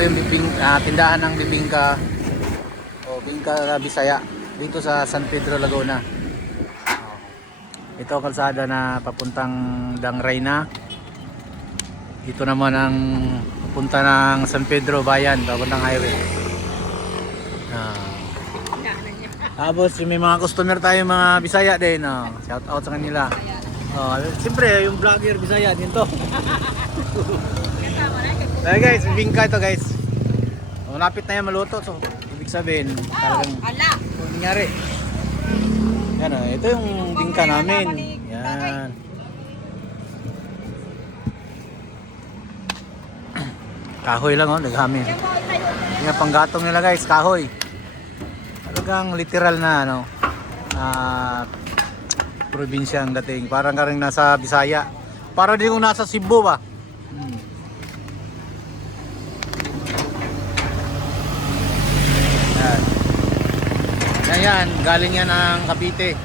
Ito yung tindahan ng bibingka o bingka Bisaya dito sa San Pedro, Laguna. Ito kalsada na papuntang Dang Reyna. Ito naman ang papunta ng San Pedro Bayan, papuntang highway. Tapos may mga customer tayo mga Bisaya din. Shout out sa kanila. Siyempre yung vlogger Bisaya din to. Dahil guys, bingka ito guys. Malapit na yan maluto. So, ibig sabihin, talagang nangyari. Yan ito yung bingka namin. Yan. Kahoy lang naghamin. Yung panggatong nila guys, kahoy. Talagang literal na probinsya ang dating. Parang ka rin nasa Bisaya. Para din kung nasa Cebu ba. Yan, galing yan ng Cavite.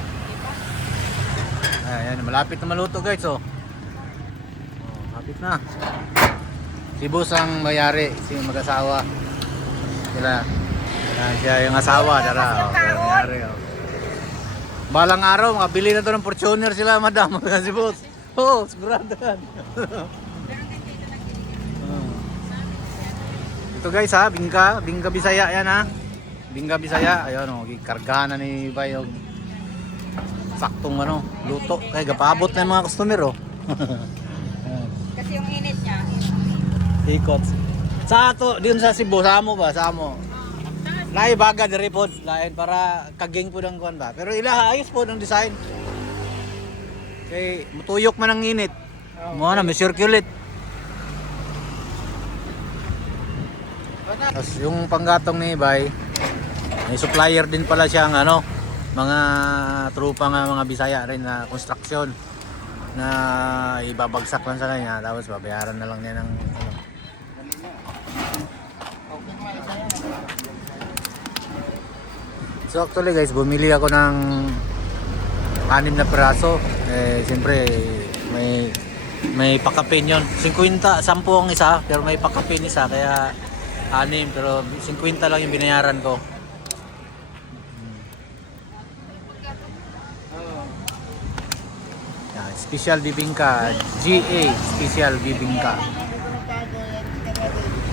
Ayan, malapit na maluto guys malapit na. Si boss ang mayari, si mag-asawa. Sila. Siya yung asawa, mayari. Balang araw, makabili na to ng Fortuner sila, madam. Si boss. Sigurado yan. Ito guys bingka Bisaya yan Bingka Bisaya, ayun kargahan na ni Bay yung saktong luto. Kaya gapabot na yung mga customer Kasi yung init niya. Ikot. Sa ato, din sa Cebu, sa amo. Lahi baga diri po, lain para kaging po ng kuan ba. Pero ayos po ng design. Kay mutuyok man ang init. Mo may circulate. Tapos yung panggatong ni Bay, may supplier din pala siyang mga trupa nga mga Bisaya rin na construction na ibabagsak lang sa kanya tapos babayaran na lang niya ng So actually guys, bumili ako ng 6 na piraso. Siyempre may pakapin yun. 50, 10 ang isa, pero may pakapin isa kaya 6, pero 50 lang yung binayaran ko. Special bibingka, GA Special bibingka.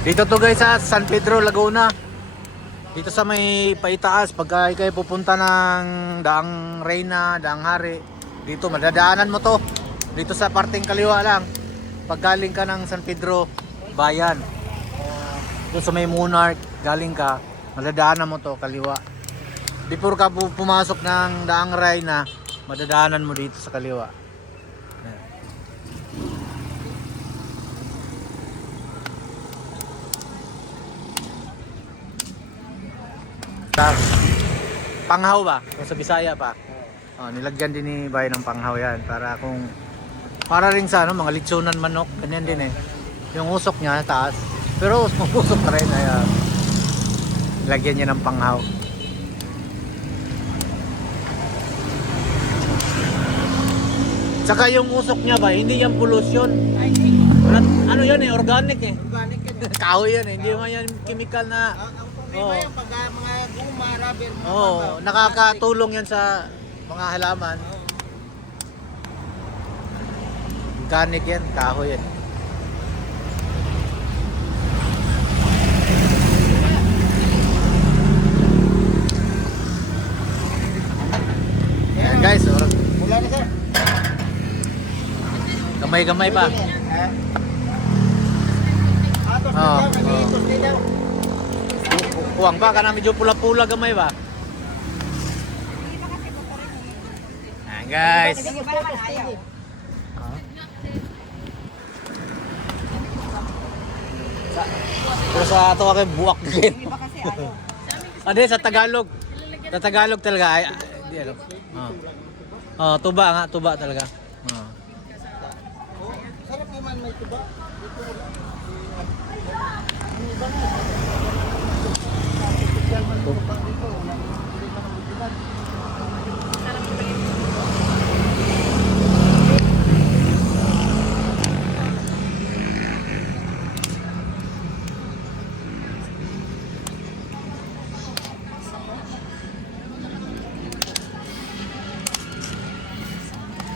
Dito to guys sa San Pedro, Laguna. Dito sa may paitaas, pagka kayo pupunta ng Daang Reyna, Daang Hari, dito madadaanan mo to. Dito sa parteng kaliwa lang. Pag galing ka ng San Pedro Bayan, doon sa may Monarch, galing ka, madadaanan mo to kaliwa. Before ka pumasok ng Daang Reyna, madadaanan mo dito sa kaliwa. Panghaw ba? Kung sa Bisaya pa. Nilagyan din ni Bay ng panghaw yan para rin sa mga litsunan manok, ganyan din Yung usok niya taas. Pero usok pa rin nilagyan niya ng panghaw. Tsaka yung usok niya ba, hindi yan pollution. Ano yan organic Organic yan. Kahoy yan hindi man yan chemical na. Yung pag mga guma, rubber, nakakatulong yan sa mga halaman. Organic yan, kahoy yan. Yan guys, mula na sir. Gamay-gamay pa. Kuwang ba? Kana medyo pula-pula gamay ba? Ayan guys. Pero sa ato kay buwak din. Sa Tagalog. Sa Tagalog talaga. Tuba talaga. Sarap naman may tuba.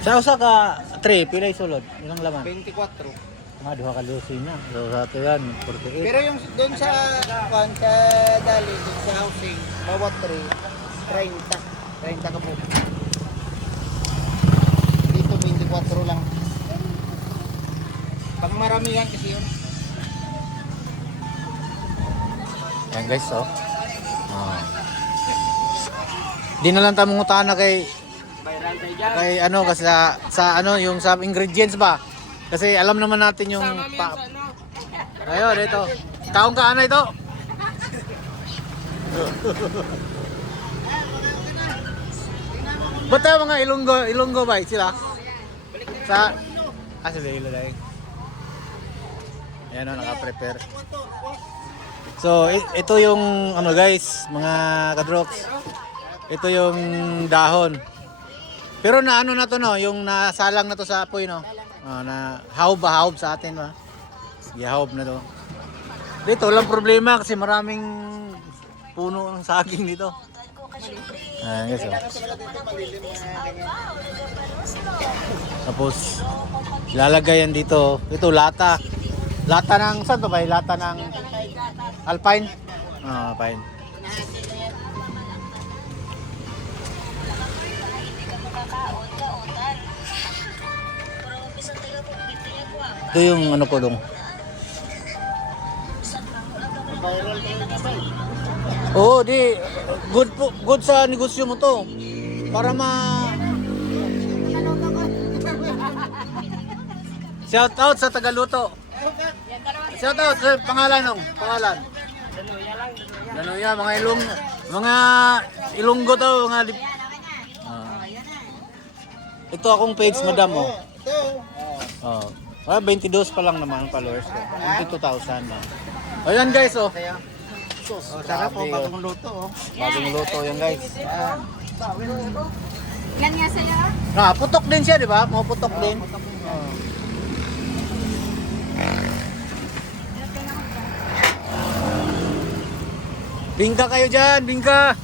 Sa usa ka tray, pila sulod? Ilang laman? 24. Duha ka lusin na. So sa ato yan, 48. Pero yung doon sa dali, doon sa housing, bawat 3, 30 ka po. Dito 24 lang. Pag marami yan kasi yun. Yan guys, oh. Di na lang tayo mungutahan na kay ano kasi sa ano yung sa ingredients ba? Kasi alam naman natin yung ayun ito. Taong ka ano ito? Ba't tayo mga Ilonggo ba sila? Sa sila ilo dahil. Ayan o, naka-prepare. So, ito yung ano guys, mga kadroks. Ito yung dahon. Pero na ano na to no, yung nasalang na to sa apoy no. Na haob sa atin ba. Yahob na to. Dito walang problema kasi maraming puno ng saging dito. Guys, oh. Tapos lalagay yan dito. Ito lata. Lata ng saan to ba? Lata ng Alpine. Alpine. Ito yung ano ko dong. Oo, di good sa negosyo mo to. Para shout out sa Tagaluto. Shout out sa pangalan nung, pangalan. Danuya mga Ilonggo to, ito akong page madam mo. Oh. 22 pa lang naman ang followers ko. 22,000 na. Ayan guys, oh. Sarap po, bagong luto. Bagong luto yan guys. Ilan nga sa'yo? Putok din siya, di ba? Putok din. Bingka kayo dyan, bingka.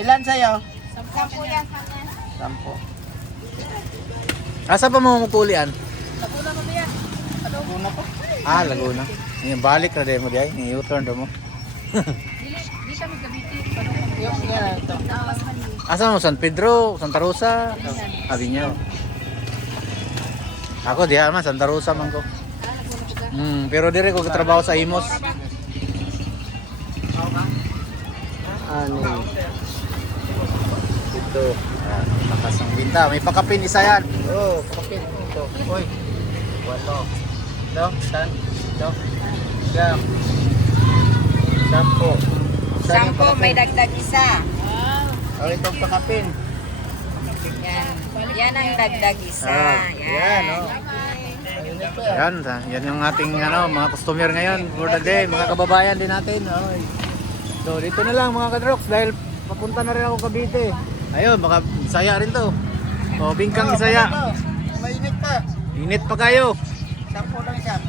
Ilan sa'yo? 10 yan. 10. Asa pa mo mapulian? Laguna mo yan. Laguna po. Laguna. Ngayon balik na din mo di ay. I-U-turn mo. Di kami gabiti. Yung yan, ito. Asa mo? San Pedro? Santa Rosa? Aviño. Ako diha man, Santa Rosa man ko. Pero dire ko trabaho sa Imos. Ano? Ito. Lakas ng binta. May pakapin isa yan. Oo, kapit. Ito. Uy. 8. Ito. 10. Ito. Siyam. 10. 10, may dagdag isa. O, itong pakapin. Yan. Yan ang dagdag isa. Yan, o. Yan yung ating mga customer ngayon for the day, mga kababayan din natin. Okay. So dito na lang mga kadroks dahil papunta na rin ako Cavite. Ayun, baka Bisaya rin to. O, bingkang Bisaya. Mainit pa. Init pa kayo. 10 lang siya.